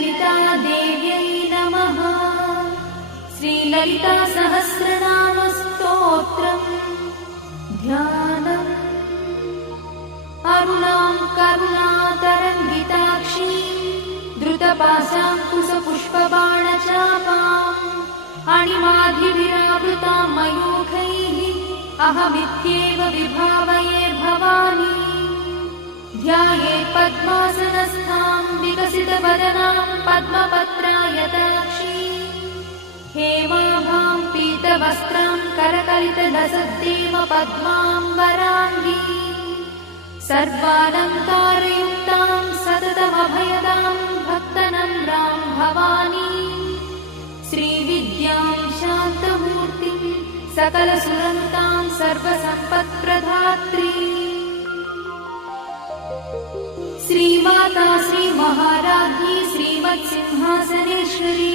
श्रीललितादेव्यै नमः। श्रीललितासहस्रनामस्तोत्रम् ध्यानम्। अरुणां करुणातरङ्गिताक्षीं द्रुतपाशाङ्कुशपुष्पबाणचापाम् अणिमाधिभिरावृतां मयूखैः अहमित्येव विभावये भवानी। ध्यायेत् पद्मासनस्थां विकसितवदनां पद्मपत्रायताक्षीं हेमाभां पीतवस्त्रां करकलितलसद्देव पद्माम्बराङ्गी सर्वालङ्कारयुक्तां सततमभयदां भक्तनम्रां भवानी। श्रीविद्यां शान्तमूर्तिं सकलसुरन्तां सर्वसम्पत्प्रदात्री श्रीमाता श्रीमहाराज्ञी श्रीमत्सिंहासनेश्वरी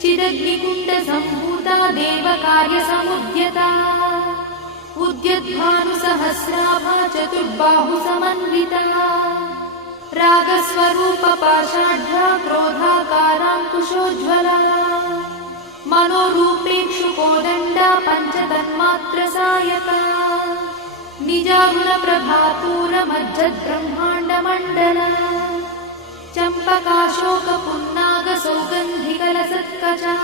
चिदग्निकुण्डसम्भूता देवकार्यसमुद्यता उद्यद्भानुसहस्राभा चतुर्बाहुसमन्विता रागस्वरूपपाषाढ्या क्रोधाकाराङ्कुशोज्ज्वला मनोरूपेक्षुकोदण्डा पञ्चतन्मात्रसायका निजारुणप्रभापूरमज्जद्ब्रह्माण्डमण्डला चम्पकाशोकपुन्नागसौगन्धिकलसत्कचा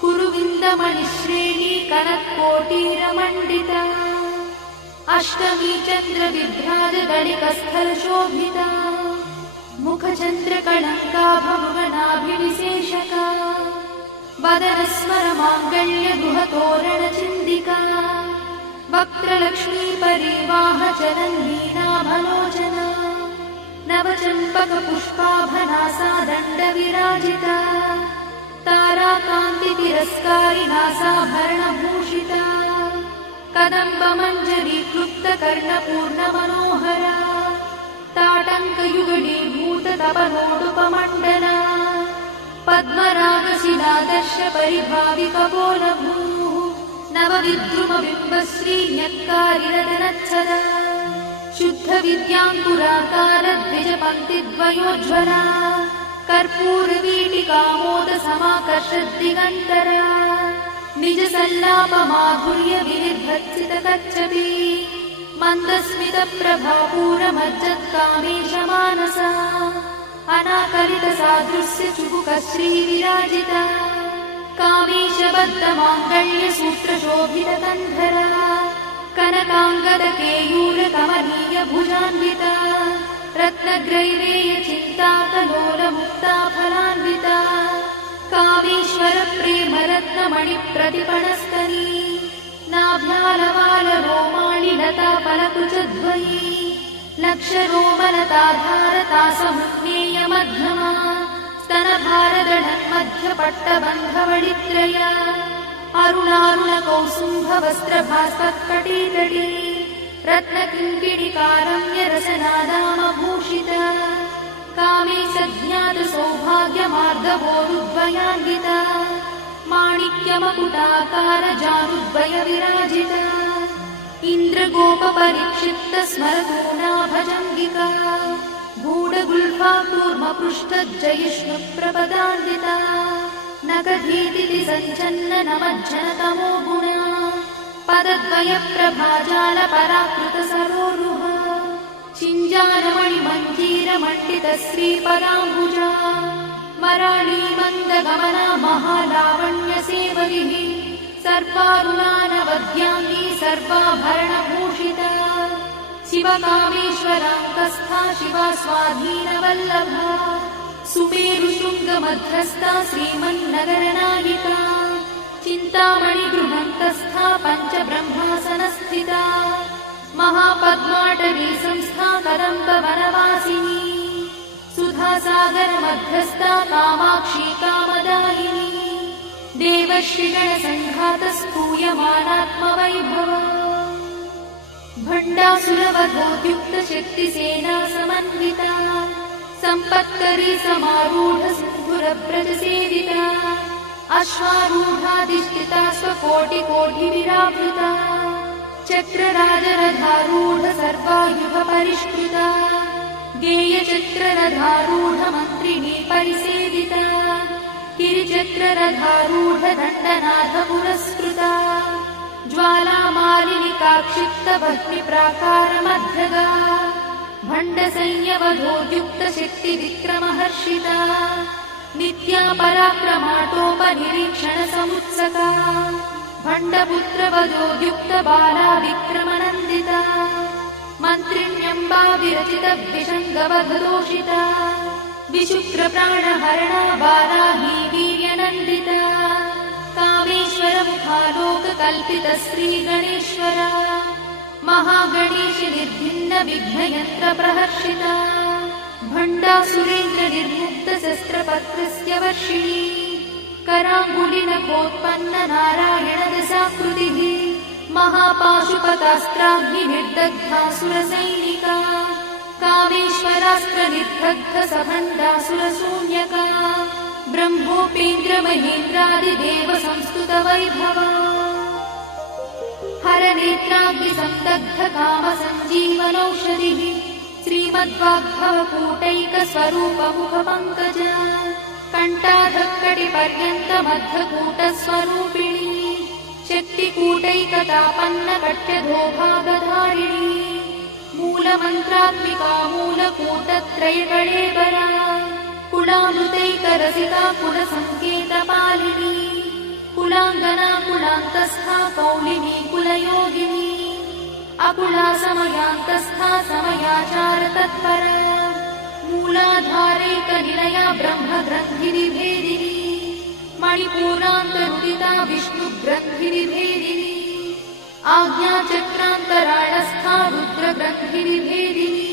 कुरुविन्दमणिश्रेणी कनत्कोटीरमण्डिता अष्टमी चन्द्रविभ्राजदलिकस्थलशोभिता मुखचन्द्रकलङ्काभमृगनाभिविशेषका वदनस्मरमाङ्गल्यगृहतोरणचिन्दिका वक्त्रलक्ष्मीपरिवाहचरन्नीनाभलोचना नवचम्पकपुष्पाभनासा दण्डविराजिता ताराकान्तितिरस्कारिनासाभरणभूषिता कदम्बमञ्जरीक्लुप्तकर्णपूर्णमनोहरा ताटङ्कयुगलीभूततपनोडुपमण्डला पद्मरागशिलादर्शपरिभाविकपोलभूः नवविद्रुमबिम्बश्रीन्यक्कारिरदनच्छदा शुद्धविद्याङ्कुराकारद्विजपङ्क्तिद्वयोज्ज्वला कर्पूरवीटिकामोदसमाकर्षद्दिगन्तरा निजसल्लापमाधुर्यविनिर्भत्सितकच्छपी मन्दस्मितप्रभापूरमज्जत्कामेशमानसा अनाकलितसादृश्यचुबुकश्रीविराजिता कामेशबद्धमाङ्गल्यसूत्रशोभितकन्धरा कनकाङ्गदकेयूरकमनीयभुजान्विता रत्नग्रैवेयचिन्ताकलोलमुक्ताफलान्विता कामेश्वरप्रेमरत्नमणिप्रतिपणस्तनी नाभ्यालवालरोमाणि लताफलकुचद्वयी लक्षरोमलताधारतासमुज्ञेयमध्यमा स्तनभारदढन्मध्यपट्टबन्धवडित्रया अरुणारुणकौसुम्भवस्त्रभास्पत्कटीतटी रत्नकिङ्किणिकारम्यरसनादामभूषिता कामे सज्ञातसौभाग्यमार्गवोरुद्वयान्विता माणिक्यमकुटाकारजानुद्वयविराजिता इन्द्रगोपपरिक्षिप्तस्मरतूणाभजङ्गिका गूढगुल्फाकूर्मपृष्ठज्जयिष्णुप्रपदान्विता नखधीतिथि सञ्चन्ननमज्जनतमो गुणा पदद्वयप्रभाजालपराकृतसरोरुहा चिञ्जानमणिमञ्जीरमण्डितश्रीपदाम्बुजा मराळीमन्दगमना महालावण्यसेवलिः सर्वारुणानवद्याङ्गी सर्वाभरणभूषिता शिवकामेश्वराङ्कस्था शिवा स्वाधीनवल्लभा सुमेरुशृङ्गमध्यस्था श्रीमन्नगरनायिका चिन्तामणिगृहन्तस्था पञ्चब्रह्मासनस्थिता महापद्माटवी संस्था कदम्बवनवासिनी सुधासागरमध्यस्था कामाक्षी कामदायिनी देवर्षिगणसङ्घातस्तूयमानात्मवैभवा भण्डासुरवधोद्युक्तशक्तिसेना समन्विता सम्पत्करी समारूढसिन्धुरव्रजसेविता अश्वारूढाधिष्ठिता स्वकोटिकोटिविरावृता चक्रराजरथारूढ सर्वायुधपरिष्कृता केयचक्ररथारूढमन्त्रिणी परिसेविता गिरिचक्ररथारूढदण्डनाथ पुरस्कृता ज्वालामालिनिकाक्षिप्तभग्निप्राकारमध्यगा भण्डसंयवधोद्युक्तशक्तिविक्रमहर्षिता नित्या पराक्रमाटोपनिरीक्षणसमुत्सका भण्डपुत्रवधोद्युक्तबाला विक्रमनन्दिता मन्त्रिण्यम्बा विरचितद्विषङ्गवधदोषिता विशुक्रप्राणहरणा वाराही वीर्यनन्दिता कामेश्वरमुखालोककल्पितश्रीगणेश्वरा महागणेश निर्भिन्नविघ्नयन्त्रप्रहर्षिता भण्डासुरेन्द्रनिर्मुक्तशस्त्रपत्रस्य वर्षिणी कराङ्गुलिनखोत्पन्ननारायणदशाकृतिः महापाशुपतास्त्राग्निर्दग्धासुरसैनिका कामेश्वरास्त्रनिर्दग्धसभण्डासुरशून्यका ब्रह्मोपेन्द्रमहेन्द्रादिदेवसंस्तुतवैभवा हरनेत्राग्निसन्दग्धकामसञ्जीवनौषधिः श्रीमद्वाग्भवकूटैकस्वरूपमुखपङ्कज कण्ठाधक्कटिपर्यन्तमद्धकूटस्वरूपिणी शक्तिकूटैकतापन्नकट्यधोभागधारिणी मूलमन्त्रात्मिका मूलकूटत्रयकळेबरा कुलामृतैकरसिका कुलसङ्केतपालिनी कुलाङ्गना कुलान्तस्था कौलिनी कुलयोगिनी अकुला समयान्तस्था समयाचारतत्परा मूलाधारैकनिलया ब्रह्मग्रन्थिनिभेदिनी मणिपूरान्तरुदिता विष्णुग्रन्थिनिभेदिनी आज्ञाचक्रान्तराळस्था रुद्रग्रन्थिनिभेदिनी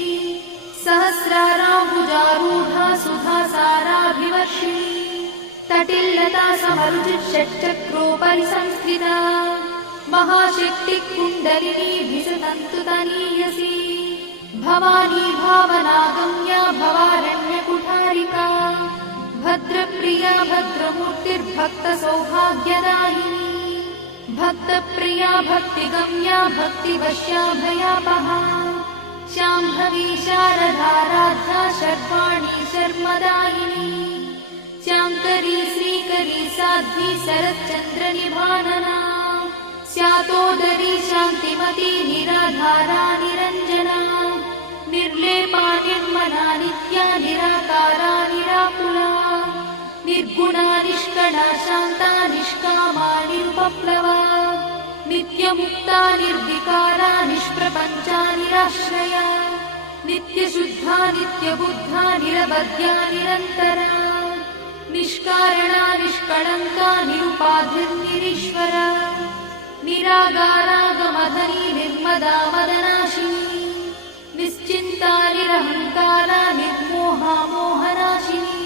सहस्राराम्बुजारूढा सुधासाराभिवर्षिणी तटिल्लता समरुचिषट्चक्रोपरि संस्थिता महाशक्तिकुण्डलिनी भिसतन्तुतनीयसी भवानी भावनागम्या भवारण्यकुठारिका भद्रप्रिया भद्रमूर्तिर्भक्तसौभाग्यदायिनी भक्तप्रिया भक्तिगम्या भक्तिवश्या भयापहा शाम्भवी शारदाराध्या शर्वाणी शर्मदायिनी शाङ्करी श्रीकरी साध्वी शरच्चन्द्रनिभानना स्यातोदरी शान्तिमती निराधारा निरञ्जना निर्लेपा निर्मला नित्या निराकारा निराकुला निर्गुणा निष्कणा शान्ता निष्कामा निरुपप्लवा नित्यमुक्ता निर्विकारा निष्प्रपञ्चा निराश्रया नित्यशुद्धा नित्यबुद्धा निरवध्या निरन्तरा निष्कारणा निष्कळङ्का निरुपाधिर्निरीश्वरा निरागारागमधनी निर्मदा मदनाशिनी निश्चिन्ता निरहङ्कारा निर्मोहा मोहनाशिनी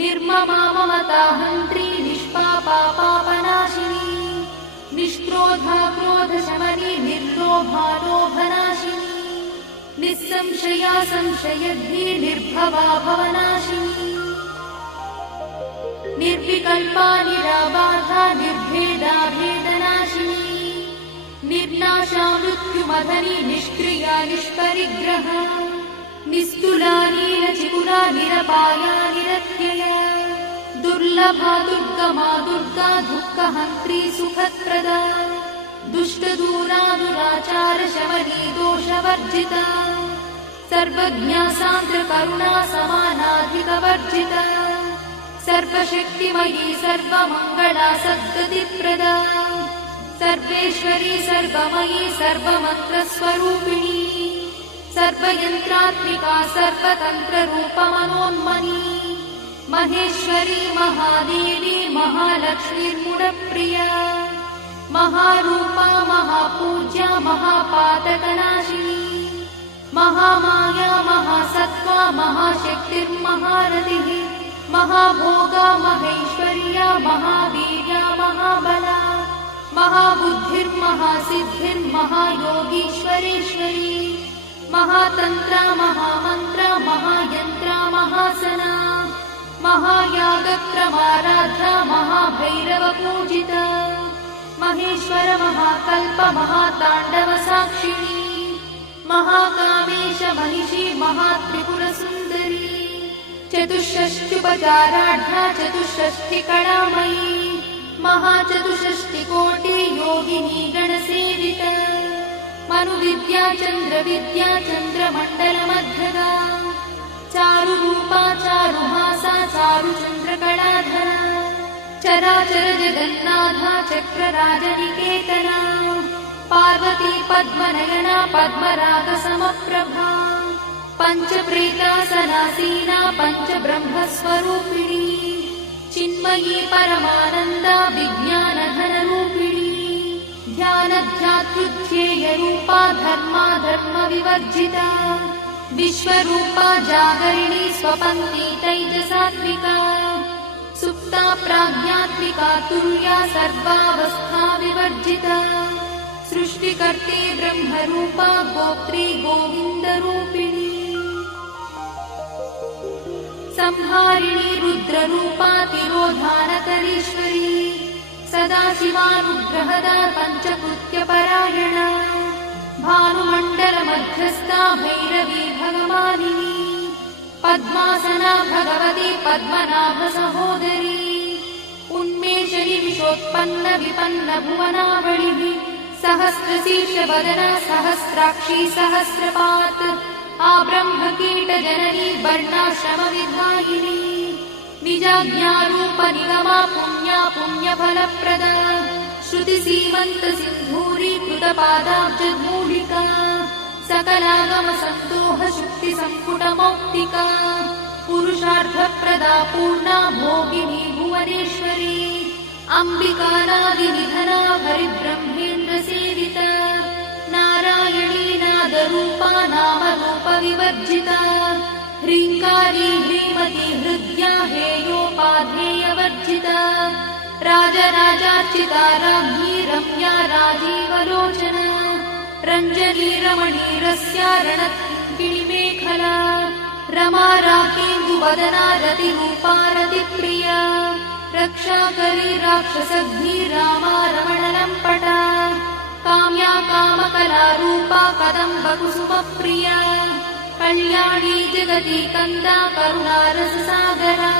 निर्ममा ममता हन्त्री निष्पापा पापनाशिनी निष्क्रोधा क्रोधशमनी निर्लोभा लोभनाशिनी निस्संशया संशयद्धि निर्भवा भवनाशिनी निर्विकल्पा निराबाधा निर्भेदा भेदनाशिनी निर्नाशा मृत्युमधनी निष्क्रिया निष्परिग्रहा निस्तुला नीलचिकुरा निरपाया निरत्यया दुर्लभा दुर्गमा दुर्गा दुःखहन्त्री सुखप्रदा दुष्टदूरा दुराचार शमनी दोषवर्जिता सर्वज्ञा सान्द्रकरुणा समानाधिकवर्जिता सर्वशक्तिमयी सर्वमङ्गला सद्गतिप्रदा सर्वेश्वरी सर्वमयी सर्वमन्त्रस्वरूपिणी सर्वयन्त्रात्मिका सर्वतन्त्ररूपमनोन्मनी महेश्वरी महादेवी महालक्ष्मीर्मुडप्रिया महारूपा महापूज्या महापातकनाशिनी महामाया महासत्त्वा महाशक्तिर्महारतिः महाभोगा महेश्वर्या महावीर्या महाबला महाबुद्धिर्महासिद्धिर्महायोगीश्वरेश्वरी महातन्त्रा महामन्त्रा महायन्त्रा महासना महायागक्रमाराध्या महाभैरवपूजिता महेश्वर महाकल्प महाताण्डवसाक्षिणी महाकामेश महिषी महात्रिपुरसुन्दरी चतुष्षष्ट्युपचाराढ्या चतुष्षष्टिकलामयी महाचतुष्षष्टिकोटि योगिनी गणसेविता मनुविद्या चन्द्रविद्या चन्द्रमण्डलमध्यगा चारुरूपा चारुहासा चारुचन्द्रकलाधरा चराचर जगन्नाथा चक्रराजनिकेतना पार्वती पद्मनयना पद्मरागसमप्रभा पञ्चप्रेतासनासीना पञ्चब्रह्मस्वरूपिणी चिन्मयी परमानन्दा विज्ञानघनरूपिणी ध्यानध्यातृध्येयरूपा धर्माधर्मविवर्जिता विश्वरूपा जागरिणी स्वपन्ती तैजसात्विका सुप्ता प्राज्ञात्मिका तुल्या सर्वावस्था विवर्जिता सृष्टिकर्त्री ब्रह्मरूपा गोत्री गोविन्दरूपिणी संहारिणी रुद्ररूपा तिरोधानकरीश्वरी सदाशिवानुग्रहदा पञ्चकृत्यपरायणा भानुमण्डलमध्यस्था भैरवी भगवानिनी पद्मासना भगवती पद्मनाभसहोदरी उन्मेषणी विशोत्पन्न विपन्न भुवनावलिः सहस्रशीर्षवदना सहस्राक्षी सहस्रपात् आब्रह्मकीटजननी वर्णाश्रमविधायिनी निजाज्ञारूपनिगमा पुण्या पुण्यफलप्रदा श्रुतिसीमन्तसिन्धूरीकृतपादाब्जधूलिका सकलागमसन्दोहशुक्तिसम्पुटमौक्तिका पुरुषार्थप्रदा पूर्णा भोगिनी भुवनेश्वरी अम्बिकानादिनिधना हरिब्रह्मेन्द्रसेविता नारायणी नादरूपा नामरूपविवर्जिता ह्रीङ्कारी ह्रीमती हृद्या हेयोपाधेयवर्जिता राजराजार्चिता राज्ञी रम्या राजीवलोचना रञ्जनी रमणीरस्या रणत्किणिमेखला रमा राकेन्दुवदना रतिरूपा रतिप्रिया रक्षाकरी राक्षसग्नी रामा रमणलम्पटा काम्या कामकलारूपा कदम्बकुसुमप्रिया कल्याणी जगती कन्दा करुणारससागरा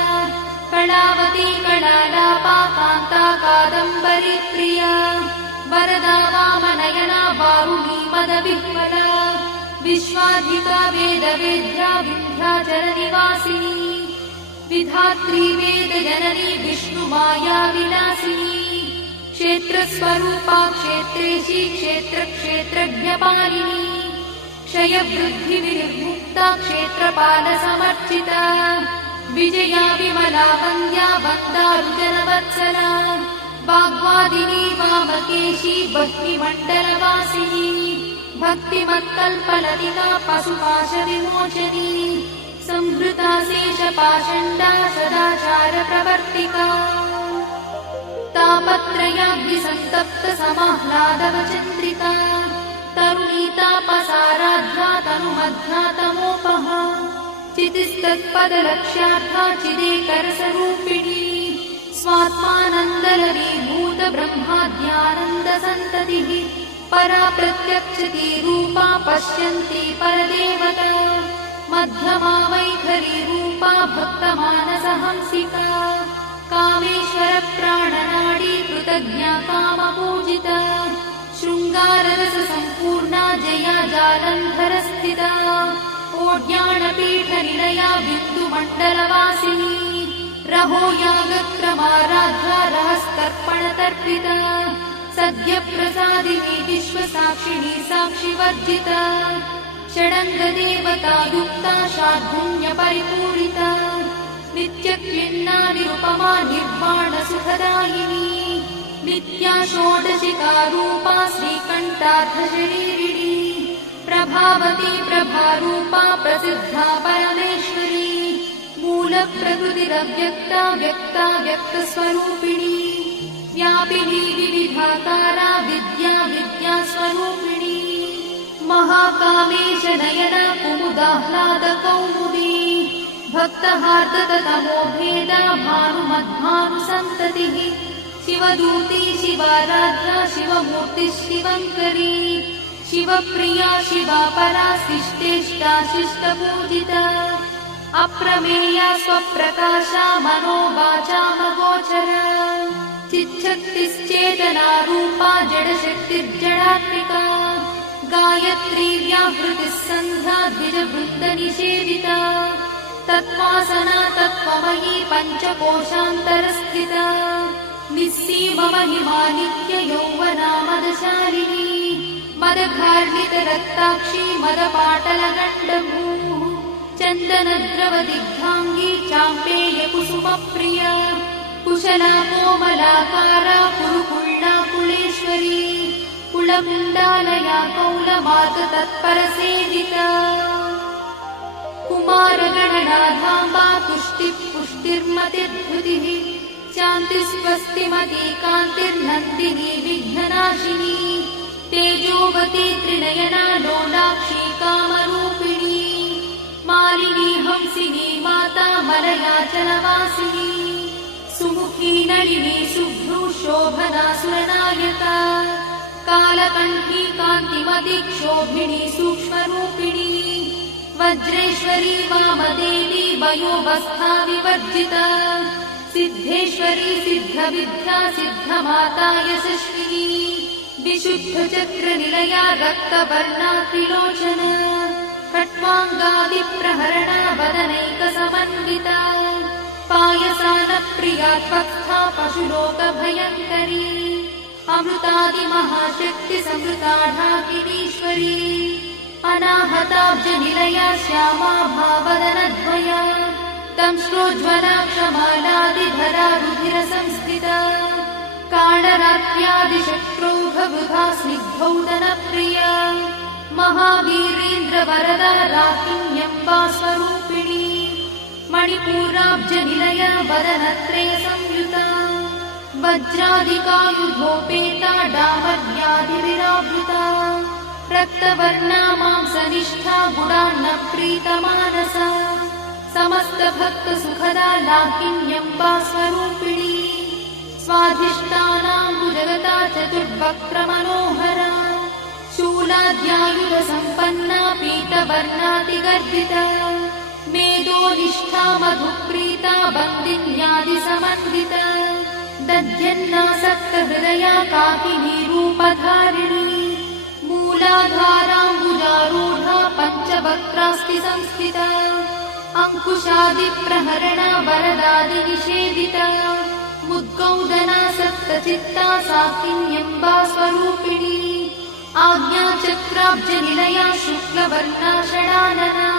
कलावती कलालापा कान्ता कादम्बरी प्रिया वरदा वामनयना वारुणी मदविह्वला विश्वाधिका वेदवेद्या विन्ध्याचलनिवासिनी विधात्री वेदजननी विष्णुमाया विलासिनी क्षेत्रस्वरूपा क्षेत्रेशी क्षेत्रक्षेत्रज्ञपालिनी क्षयवृद्धिविनिर्मुक्ता क्षेत्रपालसमर्चिता विजया विमला वन्द्या वन्दारुजनवत्सला वाग्वादिनी वामकेशी भक्तिमण्डलवासिनी भक्तिमत्कल्पलतिका पशुपाशविमोचनी संहृता शेषपाषण्डा सदाचारप्रवर्तिका तापत्रयाग्निसन्तप्त समाह्लादवचन्द्रिका तरुणीतापसाराध्या तनुमध्या तमोपहा चितिस्तत्पदलक्ष्यार्था चिदेकरसरूपिणी स्वात्मानन्दलरीभूत ब्रह्माद्यानन्दसन्ततिः परा प्रत्यक्षती रूपा पश्यन्ती परदेवता मध्यमा वैखरी रूपा भक्तमानसहंसिका कामेश्वरप्राणनाडी कृतज्ञा कामपूजिता शृङ्गाररससम्पूर्णा जया जालन्धरस्थिता ओड्याणपीठनिलया बिन्दुमण्डलवासिनी रहो यागक्रमाराध्या रहस्तर्पणतर्पिता सद्यप्रसादिनी विश्वसाक्षिणी साक्षिवर्जिता षडङ्गदेवता युक्ता शार्दूल्यपरिपूरिता नित्यक्लिन्ना निरुपमा निर्वाणसुखदायिनी नित्या षोडशिका रूपा श्रीकण्ठार्धशरीरिणी प्रभावती प्रभारूपा प्रसिद्धा परमेश्वरी मूलप्रकृतिरव्यक्ता व्यक्ता व्यक्तस्वरूपिणी व्यापिनी विविधाकारा विद्या विद्यास्वरूपिणी महाकामेश नयना कुमुदाह्लादकौमुदी भक्तहार्दतमो भेदा भानुमद्भानुसन्ततिः शिवदूती शिवाराध्या शिवमूर्तिः शिवङ्करी शिवप्रिया शिवापरा शिष्टेष्टा शिष्टपूजिता अप्रमेया स्वप्रकाशा मनोवाचामगोचरा चिच्छक्तिश्चेतनारूपा जडशक्तिर्जडात्मिका गायत्री व्याहृतिः सन्ध्या द्विजवृन्दनिषेविता तत्त्वासना तत्त्वमयी पञ्चकोशान्तरस्थिता निस्सीममहिमा नित्ययौवना मदशालिनी मदघार्णितरक्ताक्षी मदपाटलगण्डभूः चन्दनद्रवदिग्धाङ्गी चाम्पेयकुसुमप्रिया कुशला कोमलाकारा कुरुकुल्ला कुलेश्वरी कुलकुण्डालया कौलमार्गतत्परसेविता कुमारगणनाधाम्बा तुष्टिः पुष्टिर्मतिर्धृतिः शान्तिस्वस्तिमती कान्तिर्नन्दिनी विघ्ननाशिनी तेजोवती त्रिनयना लोलाक्षी कामरूपिणी मालिनी हंसिनी माता मलयाचलवासिनी सुमुखी नलिनी शुभ्रू शोभना सुरनायका कालकण्ठी कान्तिमती क्षोभिणी सूक्ष्मरूपिणी वज्रेश्वरी वामदेवी वयोवस्था विवर्जिता सिद्धेश्वरी सिद्धविद्या सिद्धमाता यशस्विनी विशुद्धचक्रनिलया रक्तवर्णा त्रिलोचना खट्वाङ्गादिप्रहरणा वदनैकसमन्विता पायसानप्रिया त्वक्था पशुलोकभयङ्करी अमृतादिमहाशक्तिसमृता ढाकिनीश्वरी अनाहताब्जनिलया श्यामा भावदनद्वया दंश्रोज्ज्वला क्षमालादिधरा रुधिरसंस्थिता कालरात्र्यादिशक्रोभवृथा स्निग्धौदनप्रिया महावीरेन्द्रवरदा राकिन्यम्बा स्वरूपिणी मणिपूराब्जनिलया वदनत्रयसंयुता वज्रादिकायुधोपेता डामर्यादिविरावृता रक्तवर्णा मांसनिष्ठा गुडान्नप्रीतमानसा समस्तभक्तसुखदा लाकिन्यम्बा स्वरूपिणी स्वाधिष्ठानाम्बुजगता चतुर्वक्त्रमनोहरा शूलाद्यायुधसम्पन्ना पीतवर्णातिगर्भिता मेदोनिष्ठा मधुप्रीता बन्दिन्यादिसमन्विता दध्यन्नासक्तहृदया काकिनी रूपधारिणी मूलाधाराम्बुजारूढा पञ्चवक्त्रास्ति संस्थिता अङ्कुशादिप्रहरणा वरदादिनिषेविता मुद्गौदना सप्तचित्ता साकिन्यम्बा स्वरूपिणी आज्ञाचक्राब्जनिलया शुक्लवर्णा षडानना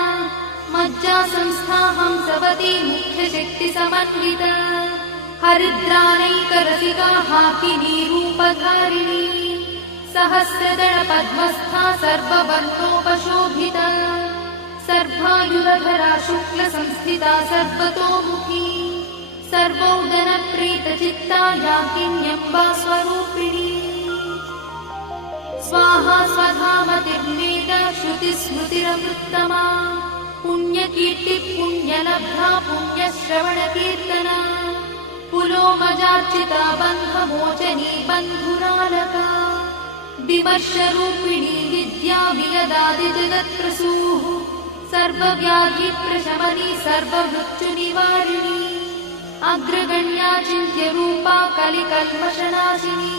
मज्जा संस्था हंसवती मुख्यशक्तिसमन्विता हरिद्रानैकरसिका हाकिनी रूपधारिणी सहस्रदलपद्मस्था सर्ववर्णोपशोभिता सर्वायुधधरा शुक्लसंस्थिता सर्वतोमुखी सर्वौदनप्रीतचित्ता याकिन्यम्बा स्वरूपिणी स्वाहा स्वधामतिर्वेदा श्रुतिस्मृतिरमृत्तमा पुण्यकीर्तिः पुण्यलब्धा पुण्यश्रवणकीर्तना पुलोमजार्चिता बन्धमोचनी बन्धुरालका विमर्शरूपिणी विद्या वियदादिजगत्प्रसूः सर्वव्याधिप्रशमनी सर्वमृत्युनिवारिणी अग्रगण्या चिन्त्यरूपा कलिकल्मषनाशिनी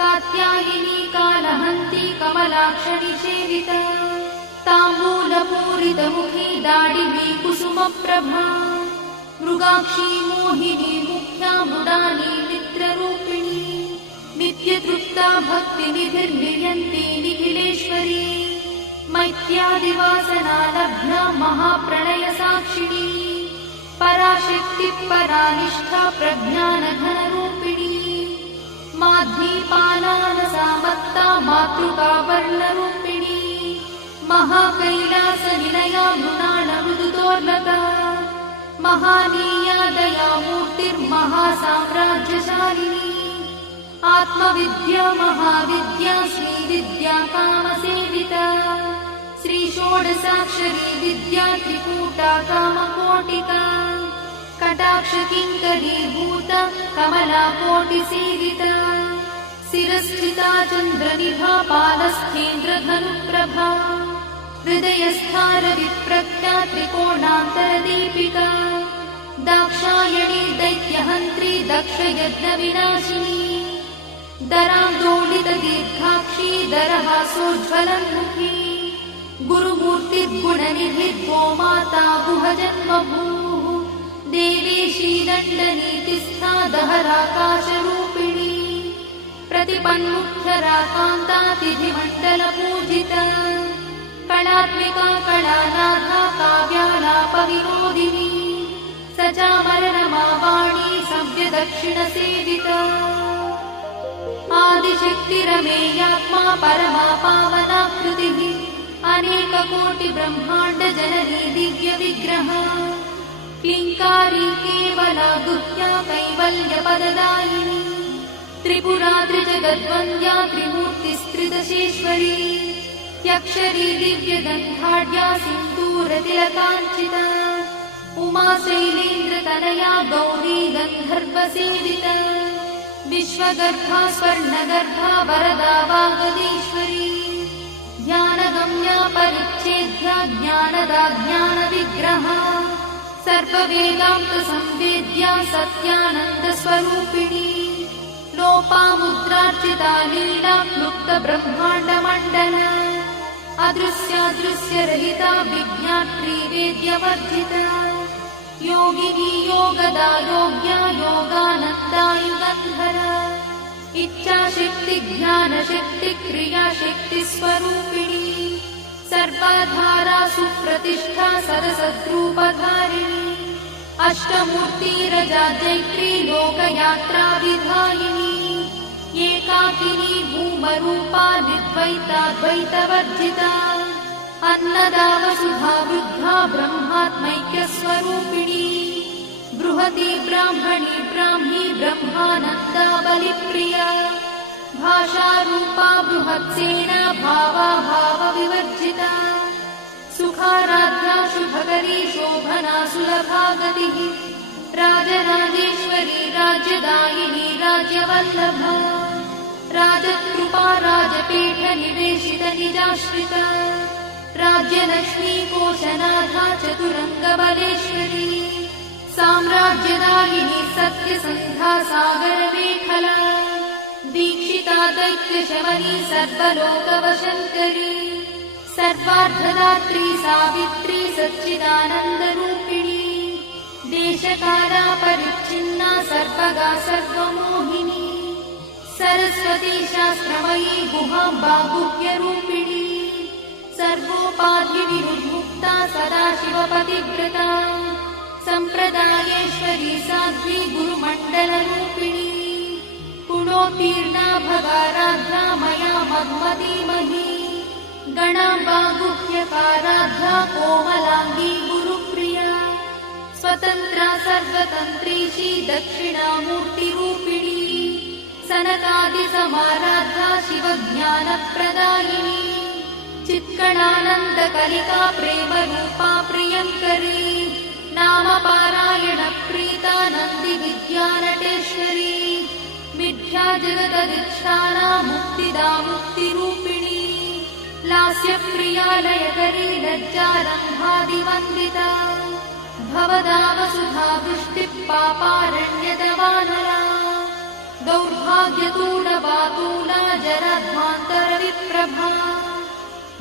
कात्यायिनी कालहन्ती कमलाक्षनिषेविता ताम्बूलपूरितमुखी दाडिवी कुसुमप्रभा मृगाक्षी मोहिनी मुख्या मृडानी मित्ररूपिणी नित्यतृप्ता भक्तिनिधिर्निर्यन्ती निखिलेश्वरी मैत्यादिवासना लब्धा महाप्रणयसाक्षिणी पराशक्तिः परानिष्ठा प्रज्ञानघनरूपिणी माध्वीपालानसामत्ता मातृका वर्णरूपिणी महाकैलासनिलया मृणालमृदुदोर्लका महानीया दयामूर्तिर्महासाम्राज्यशालिनी आत्मविद्या महाविद्या श्रीविद्या कामसेविता श्रीषोडशाक्षरी विद्या त्रिकूटा कामकोटिका कटाक्षकिङ्करीभूता कमलाकोटिसेविता शिरस्थिता चन्द्रनिभा पालस्थेन्द्रधनुप्रभा हृदयस्था रविप्रख्या त्रिकोणान्तरदीपिका दाक्षायणी दैत्यहन्त्री दक्षयज्ञविनाशिनी दरान्दोलितदीर्घाक्षी दरहासोज्ज्वलन्मुखी गुरुमूर्तिर्गुणनिधिर्गोमाता गुहजन्मभूः देवेशी दण्डनीतिस्था दहराकाशरूपिणी प्रतिपन्मुख्यराकान्तातिथिमण्डलपूजिता कलात्मिका कलानाथा काव्यालापविनोदिनी सचामररमावाणी सव्यदक्षिणसेविता आदिशक्तिरमेयात्मा परमा पावनाकृतिः अनेककोटिब्रह्माण्डजननी दिव्यविग्रहा क्लीङ्कारी केवला गुह्या कैवल्यपददायिनी त्रिपुरा त्रिजगद्वन्द्या त्रिमूर्तिस्त्रिदशेश्वरी यक्षरी दिव्यगन्धाढ्या सिन्दूरतिलकाञ्चिता उमा शैलेन्द्रतनया गौरी गन्धर्वसेविता विश्वगर्भा स्वर्णगर्भा वरदा वागदीश्वरी ध्यानगम्या परिच्छेद्या ज्ञानदा ज्ञानविग्रहा सर्ववेदान्तसंवेद्या सत्यानन्दस्वरूपिणी लोपामुद्रार्चिता लीला क्लुप्तब्रह्माण्डमण्डला अदृश्यादृश्यरहिता विज्ञात्री वेद्यवर्जिता योगिनी योगदा योग्या योगानन्दा युगन्धरा इच्छाशक्ति ज्ञानशक्ति क्रियाशक्ति स्वरूपिणी सर्वाधारा सुप्रतिष्ठा सरसद्रूपधारिणी अष्टमूर्तिरजा जैत्री लोकयात्रा विधायिनी एकाकिनी भूमरूपा निर्द्वैताद्वैतवर्जिता अन्नदा वसुधा वृद्धा ब्रह्मात्मैक्यस्वरूपिणी बृहती ब्राह्मणी ब्राह्मी ब्रह्मानन्दा बलिप्रिया भाषारूपा बृहत्सेना भावा भावविवर्जिता सुखाराध्या शुभकरी शोभना सुलभा गतिः राजराजेश्वरी राज्यदायिनी राज्यवल्लभा राजकृपा राजपीठ निवेशित निजाश्रिता राज्यलक्ष्मी कोशनाथा चतुरङ्गबलेश्वरी साम्राज्यदायिनी सत्यसन्धा सागरमेखला दीक्षिता दैत्यशमनी सर्वलोकवशङ्करी सर्वार्थदात्री सावित्री सच्चिदानन्दरूपिणी देशकाला परिच्छिन्ना सर्वगा सर्वमोहिनी सरस्वती शास्त्रमयी गुहाम्बा गुह्यरूपिणी सर्वोपाधिविरुन्मुक्ता सदाशिवपतिव्रता सम्प्रदायेश्वरी साध्वी गुरुमण्डलरूपिणी गुणोत्तीर्णा भगाराध्या मया मग्मतीमही गणाम्बा गुह्यकाराध्या कोमलाङ्गी गुरुप्रिया स्वतन्त्रा सर्वतन्त्रीशी दक्षिणामूर्तिरूपिणी सनकादिसमाराध्या शिवज्ञानप्रदायिनी चित्कणानन्दकलिका प्रेमरूपा प्रियङ्करी नामपारायणप्रीता नन्दिविद्यानटेश्वरी मिथ्या जगदधिष्ठाना मुक्तिदा मुक्तिरूपिणी लास्यप्रिया लयकरी लज्जारम्भादिवन्दिता भवदा वसुधा वृष्टिः पापारण्यदवानरा दौर्भाग्यतूलवातूला जराध्वान्तरविप्रभा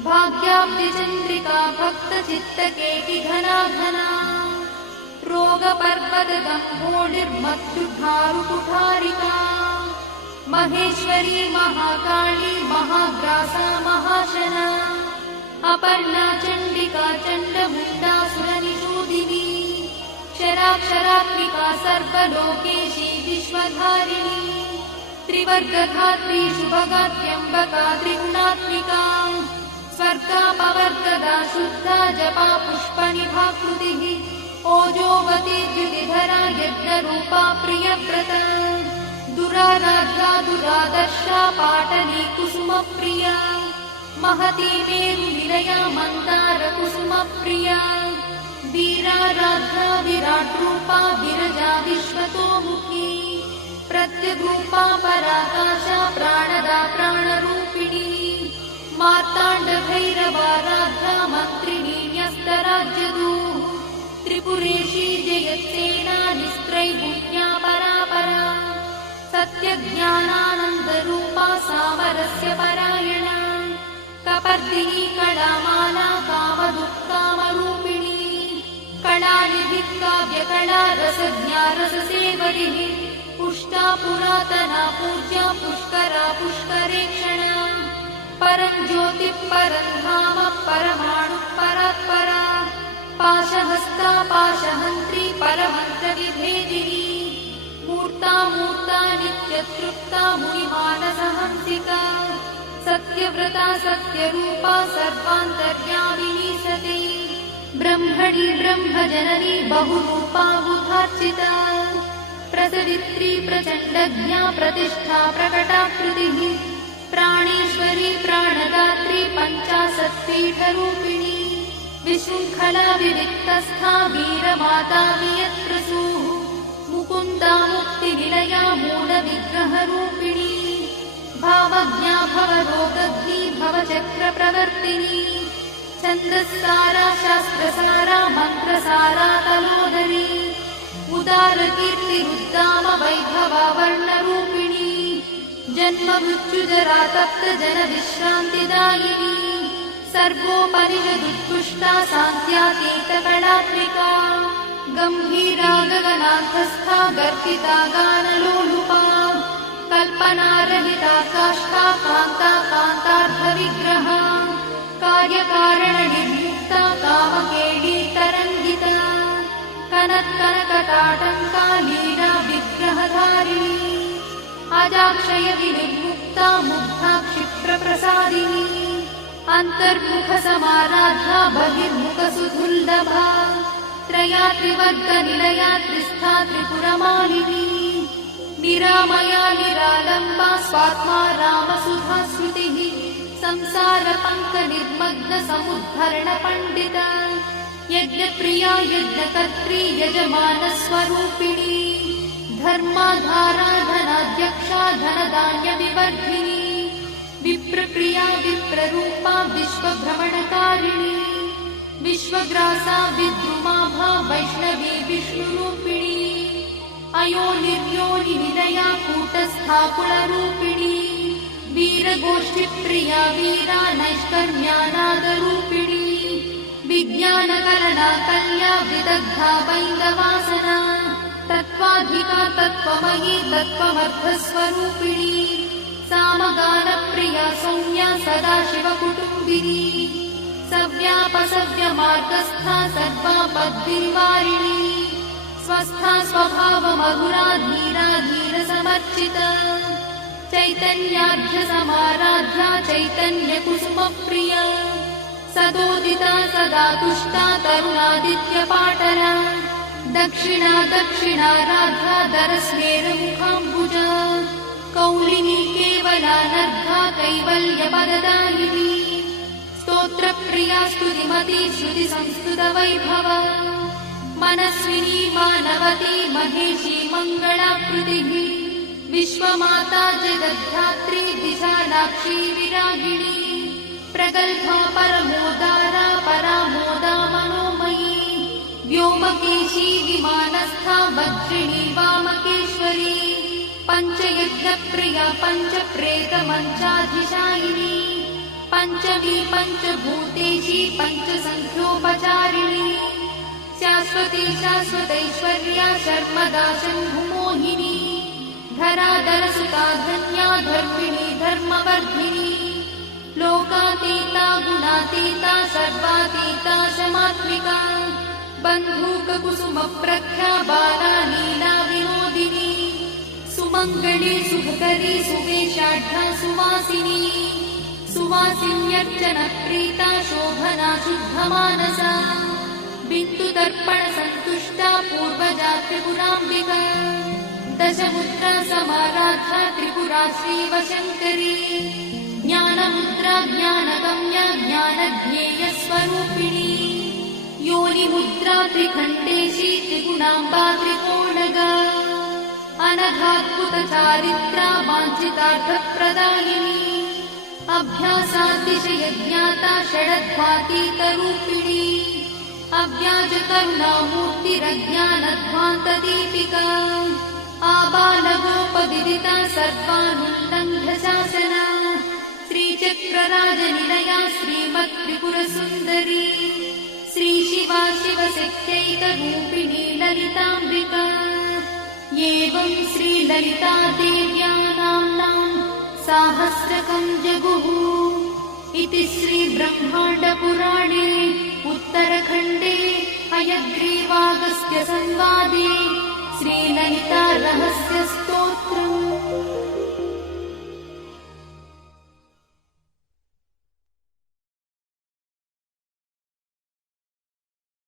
भाग्याब्धिचन्द्रिका भक्तचित्तकेकिघना घना रोगपर्वतगम्भोडिर्मत्युद्धारुकुठारिका महेश्वरी महाकाली महाग्रासा महाशना अपर्णा चण्डिका चण्डमुण्डासुरनिषूदिनी क्षराक्षरात्मिका सर्वलोकेशी विश्वधारिणी त्रिवर्गधात्री शुभगात्यम्बका त्रिगुणात्मिका स्वर्गापवर्गदा शुद्धा जपा पुष्पनिभाकृतिः ओजोवती द्युतिधरा यज्ञरूपा प्रियव्रता दुराराध्या दुरादर्शा पाटली कुसुमप्रिया महती मेरुनिलया मन्दारकुसुमप्रिया वीराराध्या विराट्रूपा विरजा विश्वतोमुखी प्रत्यग्रूपा पराकाशा प्राणदा प्राणरूपिणी मार्ताण्डभैरवाराध्या मन्त्रिणी न्यस्तराज्यदूः त्रिपुरेशी जयत्सेना निस्त्रैगुण्या परापरा सत्यज्ञानानन्दरूपा सामरस्य परायणा कपर्दिनी कलामाला कामदुःखामरूपिणी कलानिधिः काव्यकला रसज्ञा रससेवरिः पुष्टा पुरातना पूज्या पुष्करा पुष्करेक्षणा परं ज्योतिः परं धाम परमाणुः परात्परा पाशहस्ता पाशहन्त्री परमन्त्रविभेदिनी मूर्ता मूर्ता नित्यतृप्ता मुनिमानसहंसिका सत्यव्रता सत्यरूपा सर्वान्तर्यामिनी सती ब्रह्मणि ब्रह्मजननी बहुरूपा बुधार्चिता प्रसवित्री प्रचण्डज्ञा प्रतिष्ठा प्रकटाकृतिः प्राणेश्वरी प्राणदात्री पञ्चाशत्पीठरूपिणी विशृङ्खला विविक्तस्था वीरमाता वियत्प्रसूः मुकुन्दा मुक्तिनिलया मूलविग्रहरूपिणी भावज्ञा भवरोगग्नी भवचक्रप्रवर्तिनी छन्दस्सारा शास्त्रसारा मन्त्रसारा तलोदरी उदारकीर्तिरुद्दाम वैभवा वर्णरूपिणी जन्ममृत्युजरा तप्तजनविश्रान्तिदायिनी सर्वोपनिषदुत्कृष्टा सान्त्यातीतकलात्मिका गम्भीरा गगनान्तस्था गर्भिता गानलोलुपा कल्पनारहिता काष्ठा कान्ता कान्तार्थविग्रहा कार्यकारणनिर्मुक्ता कामकेली तरङ्गिता कनत्कनकटाटङ्का लीला विग्रहधारिणी अजाक्षयविनिर्मुक्ता मुग्धा क्षिप्रप्रसादिनी अन्तर्मुखसमाराध्या बहिर्मुखसुदुर्लभा त्रया त्रिवर्गनिलया त्रिस्था त्रिपुरमालिनी निरामया निरालम्बा स्वात्मा रामसुधास्मृतिः संसारपङ्कनिर्मग्नसमुद्धरणपण्डिता यज्ञप्रिया यज्ञकर्त्री यजमानस्वरूपिणी धर्माधाराधनाध्यक्षा धनधान्यविवर्धिनी विप्रप्रिया विप्ररूपा विश्वभ्रमणकारिणी विश्वग्रासा विद्रुमाभा वैष्णवी विष्णुरूपिणी अयोनिर्योनिनिलया कूटस्था कुलरूपिणी वीरगोष्ठिप्रिया वीरा नैष्कर्म्यानादरूपिणी विज्ञानकरणा कल्या विदग्धा वैन्दवासना तत्त्वाधिका तत्त्वमयी तत्त्वमर्थस्वरूपिणी सामगानप्रिया सौम्या सदाशिवकुटुम्बिनी सव्यापसव्यमार्गस्था सर्वापद्विनिवारिणी स्वस्था स्वभावमधुरा धीरा धीरसमर्चिता चैतन्याढ्यसमाराध्या चैतन्यकुसुमप्रिया सदोदिता सदा तुष्टा तरुणादित्यपाटला दक्षिणा दक्षिणाराध्या दरस्मेरमुखाम्बुजा कौलिनी केवलानर्घा कैवल्यपददायिनी स्तोत्रप्रिया स्तुतिमती श्रुतिसंस्तुतवैभवा मनस्विनी मानवती महेशी मङ्गलाकृतिः विश्वमाता जगद्धात्री विशालाक्षी विरागिणी प्रगल्भा परमोदारा परामोदा मनोमयी व्योमकेशी विमानस्था वज्रिणी वामकेश्वरी पञ्चयज्ञप्रिया पञ्चप्रेतमञ्चाधिशायिनी पञ्चमी पञ्चभूतेशी पञ्चसङ्ख्योपचारिणी शाश्वती शाश्वतैश्वर्या शर्मदा शम्भुमोहिनी धराधरसुता धन्या धर्मिणी धर्मवर्धिनी लोकातीता गुणातीता सर्वातीता शमात्मिका बन्धूककुसुमप्रख्या बाला लीला विनोदिनी सुमङ्गली सुखकरी सुवेशाढ्या सुवासिनी सुवासिन्यर्चनप्रीता शोभना शुद्धमानसा बिन्दुदर्पणसन्तुष्टा पूर्वजा त्रिपुराम्बिका दशमुद्रा समाराध्या त्रिपुरा श्रीवशङ्करी ज्ञानमुद्रा ज्ञानगम्या ज्ञानज्ञेयस्वरूपिणी योनिमुद्रा त्रिखण्डेशी त्रिगुणाम्बा त्रिकोणगा अनघाद्भुतचारित्रा वाञ्छितार्थप्रदायिनी अभ्यासातिशयज्ञाता षडध्वातीतरूपिणी अव्याजकरुणामूर्तिरज्ञानध्वान्तदीपिका आबालगोपविदिता सर्वानुल्लङ्घ्य शासना श्रीचक्रराजनिलया श्रीमत्त्रिपुरसुन्दरी श्रीशिवा शिवशक्त्यैकरूपिणी ललिताम्बिका एवं श्रीललितादेव्या नाम्नां साहस्रकं जगुः इति श्रीब्रह्माण्डपुराणे उत्तरखण्डे हयग्रीवागस्त्यसंवादे श्रीललितारहस्यस्य